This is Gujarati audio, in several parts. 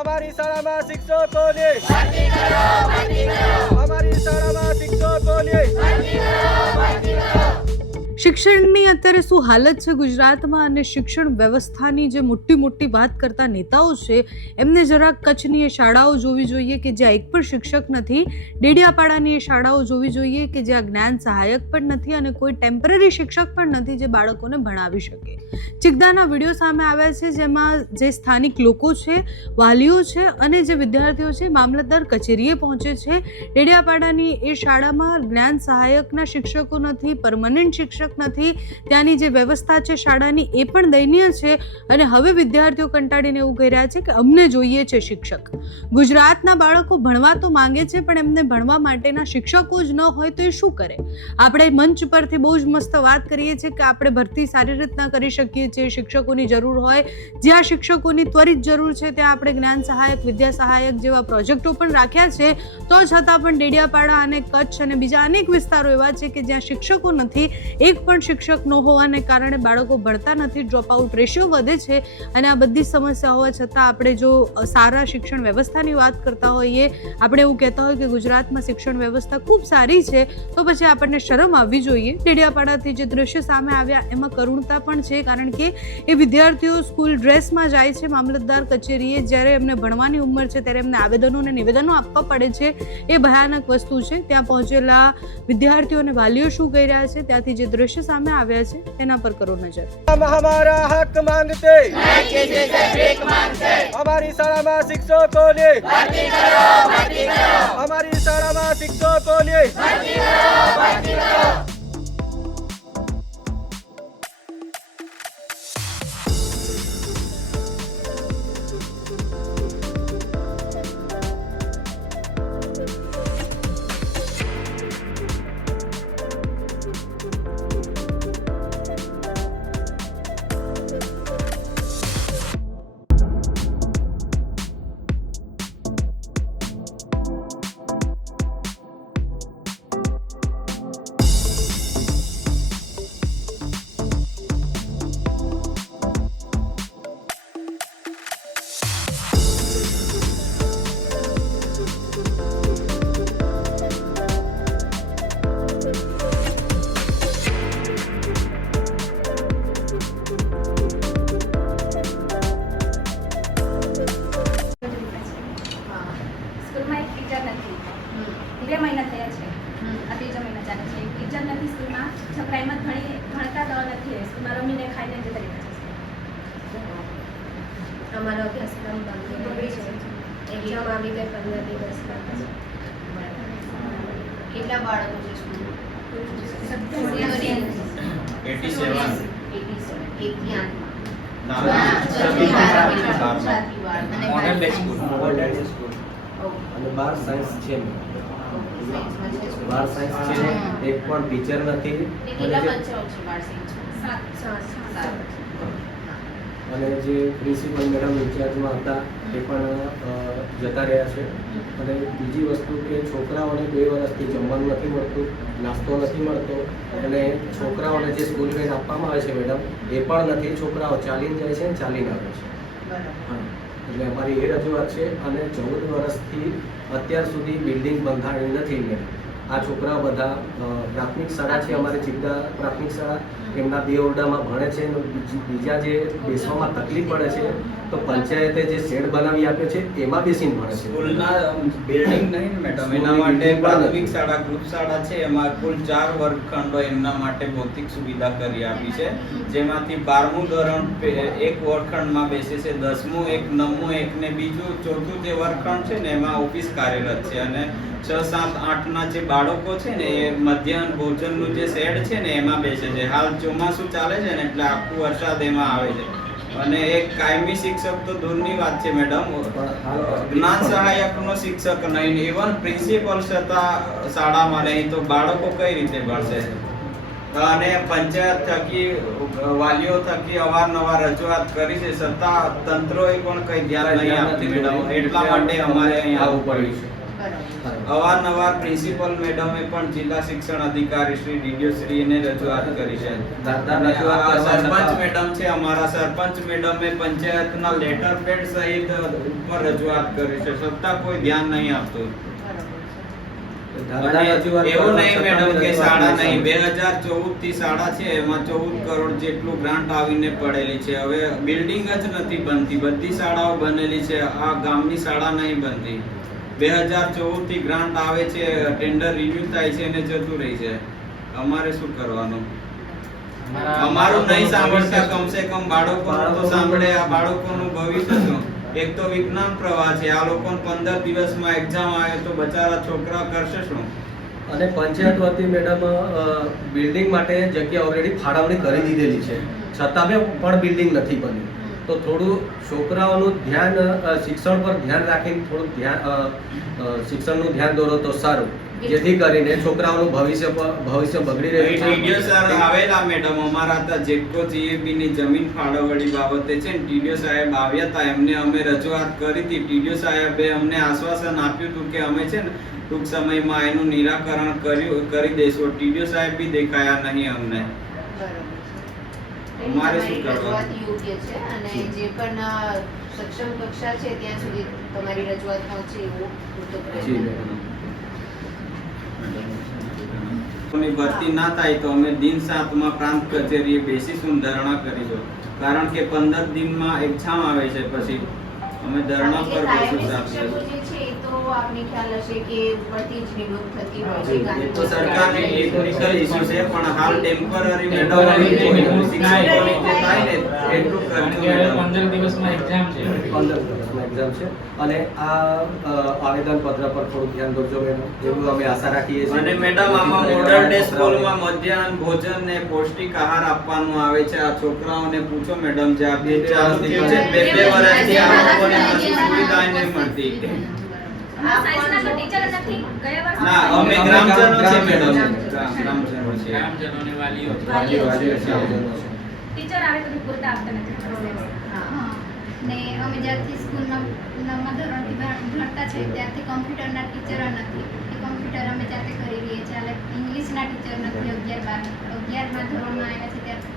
અમારી શાળામાં શિક્ષકોને ભરતી કરો, ભરતી કરો. અમારી શાળામાં શિક્ષકોને ભરતી કરો, ભરતી કરો. શિક્ષણની અત્યારે શું હાલત છે ગુજરાતમાં અને શિક્ષણ વ્યવસ્થાની જે મોટી વાત કરતા નેતાઓ છે એમને જરાક કચ્છની એ શાળાઓ જોવી જોઈએ કે જ્યાં એક પણ શિક્ષક નથી, ડેડિયાપાડાની એ શાળાઓ જોવી જોઈએ કે જ્યાં જ્ઞાન સહાયક પણ નથી અને કોઈ ટેમ્પરરી શિક્ષક પણ નથી જે બાળકોને ભણાવી શકે. ચિકદાના વિડીયો સામે આવ્યા છે જેમાં જે સ્થાનિક લોકો છે, વાલીઓ છે અને જે વિદ્યાર્થીઓ છે મામલતદાર કચેરીએ પહોંચે છે. ડેડિયાપાડાની એ શાળામાં જ્ઞાન સહાયકના શિક્ષકો નથી, પરમનન્ટ શિક્ષક નથી, ત્યાંની જે વ્યવસ્થા છે શાળાની એ પણ દયનીય છે અને હવે વિદ્યાર્થીઓ કંટાળીને એવું કહી રહ્યા છે કે અમને જોઈએ છે શિક્ષક. ગુજરાતના બાળકો ભણવા તો માંગે છે પણ એમને ભણવા માટેના શિક્ષકો જ ન હોય તો એ શું કરે? આપણે મંચ પરથી બહુ જ મસ્ત વાત કરીએ છીએ કે આપણે ભરતી સારી રીતના કરી શકીએ છીએ, શિક્ષકોની જરૂર હોય, જ્યાં શિક્ષકોની ત્વરિત જરૂર છે ત્યાં આપણે જ્ઞાન સહાયક, વિદ્યા સહાયક જેવા પ્રોજેક્ટો પણ રાખ્યા છે. તો છતાં પણ ડેડિયાપાડા અને કચ્છ અને બીજા અનેક વિસ્તારો એવા છે કે જ્યાં શિક્ષકો નથી, એક પણ શિક્ષક ન હોવાને કારણે બાળકો ભણતા નથી, ડ્રોપ આઉટ રેશિયો વધે છે અને આ બધી સમસ્યા હોવા છતાં આપણે જો સારા શિક્ષણ વ્યવસ્થાની વાત કરતા હોઈએ, આપણે એવું કહેતા હોય કે ગુજરાતમાં શિક્ષણ વ્યવસ્થા ખૂબ સારી છે, તો પછી આપણને શરમ આવવી જોઈએ. ડેડિયાપાડાથી જે દ્રશ્ય સામે આવ્યા એમાં કરુણતા પણ છે કારણ કે એ વિદ્યાર્થીઓ સ્કૂલ ડ્રેસમાં જાય છે મામલતદાર કચેરીએ, જ્યારે એમને ભણવાની ઉંમર છે ત્યારે એમને આવેદનો અને નિવેદનો આપવા પડે છે. એ ભયાનક વસ્તુ છે. ત્યાં પહોંચેલા વિદ્યાર્થીઓ અને વાલીઓ શું કહી રહ્યા છે, ત્યાંથી જે દ્રશ્ય સામે આવ્યા છે તેના પર કરો નજર. हमारा हक मांगते, हमारी शाળામાં શિક્ષકોને ભરતી કરો, ભરતી કરો. અમારી શાળામાં શિક્ષકોને ભરતી કરો, ભરતી કરો. અમારો અભ્યાસક્રમ બગડી છે. એક્ઝામ આવી ગઈ 15 દિવસ. કેટલા બાળકો છે સ્કૂલમાં? 12 સાયન્સ છે. 12 સાયન્સ છે. એક પણ ટીચર નથી. કેટલા બચ્ચાઓ છે 12 અને જે પ્રિન્સિપલ મેડમ ઇન્ચાર્જમાં હતા એ પણ જતા રહ્યા છે. અને બીજી વસ્તુ કે છોકરાઓને 2 વર્ષથી જમવાનું નથી મળતું, નાસ્તો નથી મળતો અને છોકરાઓને જે સ્કૂલ બેગ આપવામાં આવે છે મેડમ એ પણ નથી. છોકરાઓ ચાલીને જાય છે અને ચાલીને આવે છે. એટલે અમારી એ રજૂઆત છે. અને 14 વર્ષથી અત્યાર સુધી બિલ્ડિંગ બંધાણી નથી મેડમ. આ છોકરાઓ બધા પ્રાથમિક શાળા છે અમારી ચિકદા પ્રાથમિક શાળા, એમના 2 ઓરડામાં ભણે છે. બીજા જે બેસવામાં તકલીફ પડે છે તો પંચાયતે જે શેડ બનાવી આપ્યો છે એમાં બેસીને ભણે છે. સ્કૂલના બિલ્ડિંગ નહીં ને મેડમ, એના માટે પ્રાથમિક શાળા, ગ્રુપ શાળા છે, એમાં કુલ 4 વર્ગખંડો એમના માટે ભૌતિક સુવિધા કરી આપી છે. જેમાંથી 12મું ધોરણ એક વર્ગખંડમાં બેસે છે, 10મું એક, 9મું એક ને બીજું 4થું જે વર્ગખંડ છે ને એમાં ઓફિસ કાર્યરત છે. અને 6, 7, 8ના જે બાળકો છે ને એ મધ્યાહન ભોજનનું જે શેડ છે ને એમાં બેસે છે. હાલ ચોમાસું ચાલે છે ને એટલે આખું વરસાદ એમાં આવે છે. અને એક કાયમી શિક્ષક તો દૂરની વાત છે મેડમ, જ્ઞાન સહાયકનો શિક્ષક નહીં, ઇવન પ્રિન્સિપલ છતાં શાળામાં નહીં, તો બાળકો કઈ રીતે ભણશે? અને પંચાયત થકી, વાલીઓ થકી અવારનવાર રજૂઆત કરી છે છતાં તંત્રોએ પણ કઈ ધ્યાન નહીં આપતી મેડમ. એટલા માટે અમારે અહીં આવવું પડ્યું છે. બરાબર. અવારનવાર પ્રિન્સિપલ મેડમે પણ જિલ્લા શિક્ષણ અધિકારી શ્રી ડીડીઓ શ્રીને રજૂઆત કરી છે. અને આ સરપંચ મેડમ છે, અમારા સરપંચ મેડમે પંચાયતના લેટર પેડ સહિત ઉપર રજૂઆત કરી છે, છતાં કોઈ ધ્યાન નહીં આપતું. અને એવું નહીં મેડમ કે શાળા નહીં, 2014 થી શાળા છે, એમાં 14 કરોડ જેટલું ગ્રાન્ટ આવીને પડેલી છે. હવે બિલ્ડિંગ જ નથી બનતી, બધી શાળાઓ બનેલી છે, આ ગામની શાળા નહીં બનતી. 2014 થી ગ્રાન્ટ આવે છે, ટેન્ડર રિન્યુ થાય છે અને જતું રહી છે. અમારે શું કરવાનું? અમારું નહીં સાંભળતા, કમસે કમ બાળકોનું તો સાંભળે. આ બાળકોનું ભવિષ્ય શું? એક તો વિજ્ઞાન પ્રવાહ છે, આ લોકો 15 દિવસમાં એક્ઝામ આવે તો બચારા છોકરા કરશે શું? અને પંચાયત વતી મેડમ બિલ્ડિંગ માટે જગ્યા ઓલરેડી ફાળવણી કરી દીધેલી છે, છતાં પણ બિલ્ડિંગ નથી બની. તો થોડું છોકરાઓનું ધ્યાન શિક્ષણ પર ધ્યાન રાખીને થોડું શિક્ષણનું ધ્યાન દોરો તો સારું, જેથી કરીને છોકરાઓનું ભવિષ્ય બગડી રહ્યું છે. ટીડીઓ સર આવેલા મેડમ અમારા હતા જેટકો જીએબી ની જમીન ફાળવણી બાબતે છે ને, ટીડીઓ સાહેબ આવ્યા હતા, એમને અમે રજૂઆત કરી હતી. ટીડીઓ સાહેબે અમને આશ્વાસન આપ્યું હતું કે અમે છે ને ટૂંક સમયમાં એનું નિરાકરણ કરી દઈશું. ટીડીઓ સાહેબ બી દેખાયા નહીં અમને. અમારે શું કરવાનું? રજૂઆત યોગ્ય છે અને જે પણ સક્ષમ કક્ષા છે ત્યાં સુધી તમારી રજૂઆત પહોંચે એવું પૂરતો પ્રયત્ન કરો. ની ભરતી ના થાય તો અમે દિન 7 માં પ્રાંત કચેરીએ બેસીશું, ધરણા કરીશું. કારણ કે 15 દિનમાં એક્ઝામ આવે છે, પછી અમે ધરણા પર બેસીશું. શિક્ષકો જે છે એ તો આપને ખ્યાલ હશે કે ઉપરથી જ નિમણૂક થતી હોય છે. એ તો સરકારની ટેકનિકલ ઇશ્યુ છે, પણ હાલ ટેમ્પરરી મેડમની શિક્ષકોની જે થાય ને એટલું કરજો મેડમ. 15 દિવસમાં એક્ઝામ છે. 15 દિવસમાં એક્ઝામ છે અને આ આવેદન પત્ર પર થોડું ધ્યાન દોરજો મેડમ, એવું અમે આશા રાખીએ છીએ. અને મેડમ આમાં મોડલ ડે સ્કૂલમાં મધ્યાહન ભોજન ને પૌષ્ટિક આહાર આપવાનું આવે છે. આ છોકરાઓને પૂછો મેડમ, જે આ 2 વર્ષથી આ લોકોને આ સુવિધા નહીં મળતી. ના, અમે ગ્રામજનો છે મેડમ, ગ્રામજનો છે. ગ્રામજનોને વાલીઓ વાલીઓ છે. ટીચર આવે તો પૂરતા આપતા નથી. ને અમે જ્યારથી સ્કૂલમાં ધોરણથી ભણતા છે ત્યારથી કોમ્પ્યુટરના ટીચરો નથી. એ કોમ્પ્યુટર અમે જાતે કરી રહીએ છીએ. એટલે ઇંગ્લિશના ટીચર નથી. 11માં ધોરણમાં આવ્યા છે ત્યારે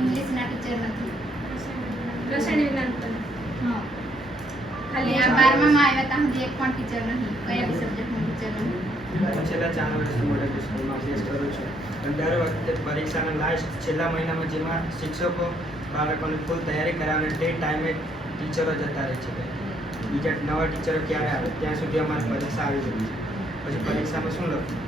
ઇંગ્લિશના ટીચર નથી. રસાયણ વિજ્ઞાન પણ. હા, ખાલી આ 12માં આવ્યા ત્યાં સુધી એક પણ ટીચર નહીં, કયા બી સબ્જેક્ટનું ટીચર નહીં. છેલ્લા 4 વર્ષથી મોડેલ સ્કૂલમાં અભ્યાસ કરું છું. અને દર વખતે પરીક્ષાના લાસ્ટ છેલ્લા મહિનામાં જેમાં શિક્ષકો બાળકોને ફૂલ તૈયારી કરાવે તે ટાઈમે ટીચરો જતા રહે છે. બીજા નવા ટીચરો ક્યારે આવે ત્યાં સુધી અમારી પરીક્ષા આવી જતી છે. પછી પરીક્ષામાં શું લખવું?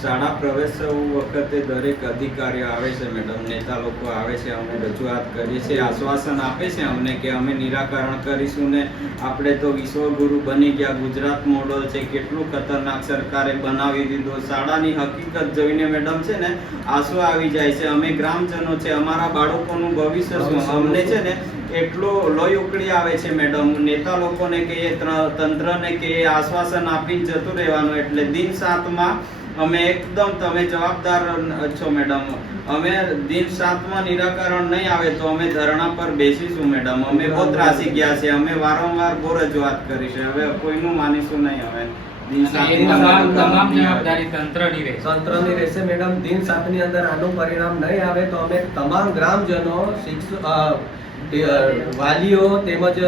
શાળા પ્રવેશ વખતે દરેક અધિકારીઓ આવે છે મેડમ, નેતા લોકો આવે છે, અમે રજૂઆત કરીએ છીએ, આશ્વાસન આપે છે અમને કે અમે નિરાકરણ કરીશું. ને આપણે તો વિશ્વગુરુ બની ગયા. ગુજરાત મોડલ છે, કેટલું ખતરનાક સરકારે બનાવી દીધું. શાળાની હકીકત જોઈને મેડમ છે ને આંસુ આવી જાય છે. અમે ગ્રામજનો છે, અમારા બાળકોનું ભવિષ્ય શું? અમને છે ને એટલો લોહી ઉકળી આવે છે મેડમ. નેતા લોકોને કહીએ, તંત્રને કહીએ, આશ્વાસન આપીને જતું રહેવાનું. એટલે દિન 7 માં અમે એકદમ, તમે જવાબદાર છો મેડમ, અમે દિન 7 માં નિરાકરણ નહીં આવે તો અમે ધરણા પર બેસીશું મેડમ. અમે બહુ ત્રાસી ગયા છે, અમે વારંવાર બહુ રજૂઆત કરી છે, હવે કોઈનું માનીશું નહીં. અમે દિન 7 તમામ જવાબદારી તંત્રની રહેશે. તંત્રની રહેશે મેડમ. દિન 7 ની અંદર આનું પરિણામ નહીં આવે તો અમે તમામ ગ્રામજનો, વાલીઓ તેમજ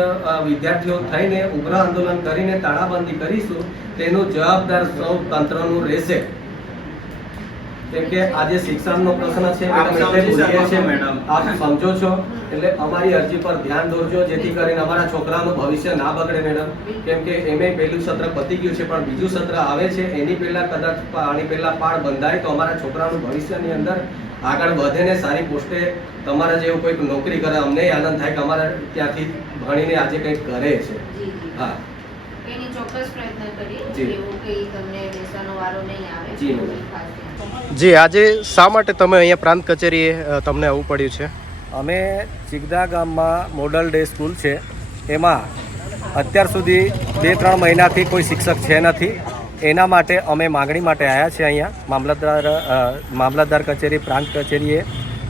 વિદ્યાર્થીઓ થઈને ઉગ્ર આંદોલન કરીને તાળાબંધી કરીશું. તેનું જવાબદાર સૌ તંત્રનું રહેશે. કેમ કે આજે શિક્ષણનો પ્રશ્ન છે મેડમ, આપ સમજો છો. એટલે અમારી અરજી પર ધ્યાન દોરજો, જેથી કરીને અમારા છોકરાનું ભવિષ્ય ના બગડે મેડમ. કેમ કે એમે પહેલું સત્ર પતી ગયું છે, પણ બીજું સત્ર આવે છે. એની પહેલા કદાચ આની પહેલા પાળ બંધાય તો અમારા છોકરાનું ભવિષ્યની અંદર આગળ વધે ને સારી પોસ્ટે તમારા જેવું કોઈક નોકરી કરે. અમને આનંદ થાય કે અમારા ત્યાંથી ભણીને આજે કંઈક કરે છે. હા, એની ચોક્કસ પ્રયત્ન કરીએ એવું કંઈ તમને બેસવાનો વારો નહીં આવે. જી. જી, આજે શા માટે તમે અહીંયા પ્રાંત કચેરીએ તમને આવવું પડ્યું છે? અમે ચિગદા ગામમાં મોડલ ડે સ્કૂલ છે, એમાં અત્યાર સુધી 2-3 મહિનાથી કોઈ શિક્ષક છે નથી. એના માટે અમે માગણી માટે આવ્યા છે અહીંયા મામલતદાર કચેરી, પ્રાંત કચેરીએ.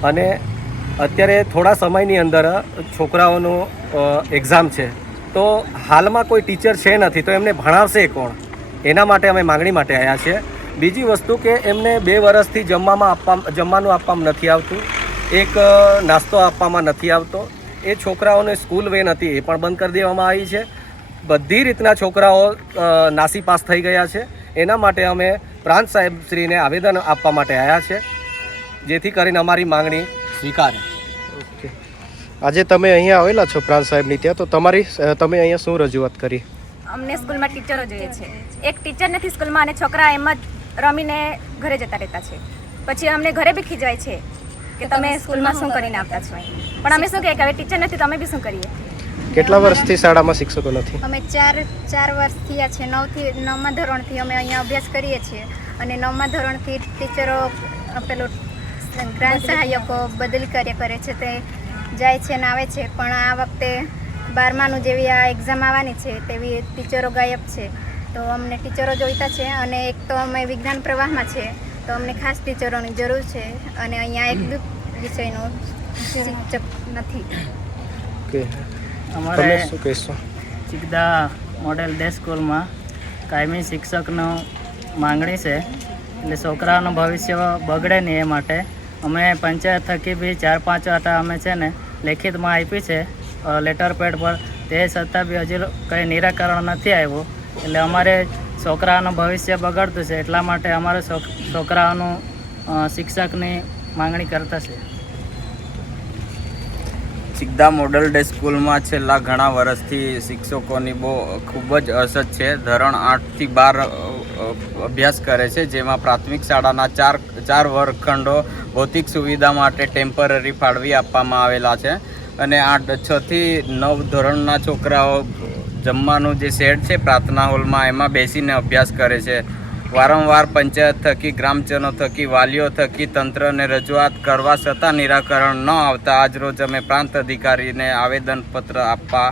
અને અત્યારે થોડા સમયની અંદર છોકરાઓનું એક્ઝામ છે, તો હાલમાં કોઈ ટીચર છે નથી, તો એમને ભણાવશે કોણ? એના માટે અમે માંગણી માટે આવ્યા છીએ. બીજી વસ્તુ કે એમને 2 વર્ષથી જમવાનું આપવામાં નથી આવતું, એક નાસ્તો આપવામાં નથી આવતો. એ છોકરાઓને સ્કૂલ વેન હતી એ પણ બંધ કરી દેવામાં આવી છે. બધી રીતના છોકરાઓ નાસીપાસ થઈ ગયા છે. એના માટે અમે પ્રાંત સાહેબશ્રીને આવેદન આપવા માટે આવ્યા છે, જેથી કરીને અમારી માંગણી સ્વીકારે. ઓકે, આજે તમે અહીંયા આવેલા છો પ્રાંત સાહેબની ત્યાં, તો તમે અહીંયા શું રજૂઆત કરી? અમને સ્કૂલમાં ટીચરો જોઈએ છે. એક ટીચર નથી સ્કૂલમાં અને છોકરા એમ જ રમીને ઘરે જતા રહેતા છે. પછી અમને ઘરે બી ખીજવાય છે કે તમે સ્કૂલમાં શું કરીને આવતા છો. પણ અમે શું કહીએ કે હવે ટીચર નથી તો અમે બી શું કરીએ? કેટલા વર્ષથી શાળામાં શિક્ષકો નથી? અમે ચાર વર્ષ થયા છે. 9મા ધોરણથી અમે અહીંયા અભ્યાસ કરીએ છીએ અને 9મા ધોરણથી ટીચરો પેલું ગ્રાન્ટ સહાયકો બદલી કરે છે, તે જાય છે ને આવે છે. પણ આ વખતે 12માનું જેવી આ એક્ઝામ આવવાની છે તેવી ટીચરો ગાયબ છે. તો અમને ટીચરો જોઈતા છે અને એક તો અમે વિજ્ઞાન પ્રવાહમાં છે તો અમને ખાસ ટીચરોની જરૂર છે અને અહીંયા એક બી વિષયનો શિક્ષક નથી. ઓકે, અમારે તમે શું કહેશો? ચિકદા મોડેલ ડે સ્કૂલમાં કાયમી શિક્ષકનો માંગણી છે, એટલે છોકરાઓનું ભવિષ્ય બગડે નહીં એ માટે અમે પંચાયત થકી બી 4-5 વાર અમે છે ને લેખિતમાં આપી છે લેટર પેડ પર, તે છતાં બી હજી કંઈ નિરાકરણ નથી આવ્યું. એટલે અમારે છોકરાઓનું ભવિષ્ય બગડતું છે, એટલા માટે અમારે છોકરાઓનું શિક્ષકની માંગણી કરતા છે. ચિકદા મોડલ ડે સ્કૂલમાં છેલ્લા ઘણા વર્ષથી શિક્ષકોની ખૂબ જ અછત છે. ધોરણ 8 થી 12 અભ્યાસ કરે છે, જેમાં પ્રાથમિક શાળાના ચાર વર્ગખંડો ભૌતિક સુવિધા માટે ટેમ્પરરી ફાળવી આપવામાં આવેલા છે અને 6 થી 9 ધોરણના છોકરાઓ જમવાનું જે શેડ છે પ્રાર્થના હોલમાં એમાં બેસીને અભ્યાસ કરે છે. વારંવાર પંચાયત થકી, ગ્રામજનો થકી, વાલીઓ થકી તંત્રને રજૂઆત કરવા છતાં નિરાકરણ ન આવતા આજરોજ અમે પ્રાંત અધિકારીને આવેદનપત્ર આપવા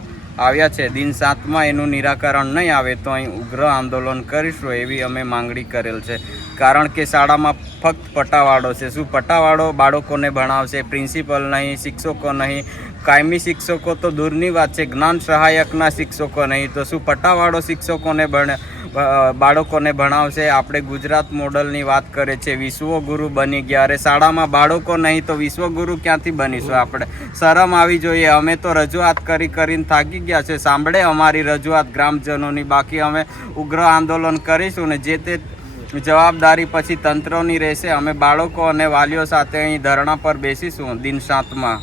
આવ્યા છે. દિન 7માં એનું નિરાકરણ નહીં આવે તો અહીં ઉગ્ર આંદોલન કરીશું એવી અમે માંગણી કરેલ છે. કારણ કે શાળામાં ફક્ત પટાવાળો છે. શું પટાવાળો બાળકોને ભણાવશે? પ્રિન્સિપલ નહીં, શિક્ષકો નહીં, કાયમી શિક્ષકો તો દૂરની વાત છે, જ્ઞાન સહાયકના શિક્ષકો નહીં, તો શું પટાવાળો શિક્ષકોને બાળકોને ભણાવશે? આપણે ગુજરાત મોડલની વાત કરે છે, વિશ્વગુરુ બની ગયા. અરે શાળામાં બાળકો નહીં તો વિશ્વગુરુ ક્યાંથી બનીશું આપણે? શરમ આવી જોઈએ. અમે તો રજૂઆત કરીને થાકી ગયા છે. સાંભળે અમારી રજૂઆત ગ્રામજનોની. બાકી અમે ઉગ્ર આંદોલન કરીશું ને જે તે જવાબદારી પછી તંત્રોની રહેશે. અમે બાળકો અને વાલીઓ સાથે અહીં ધરણા પર બેસીશું દિન 7માં.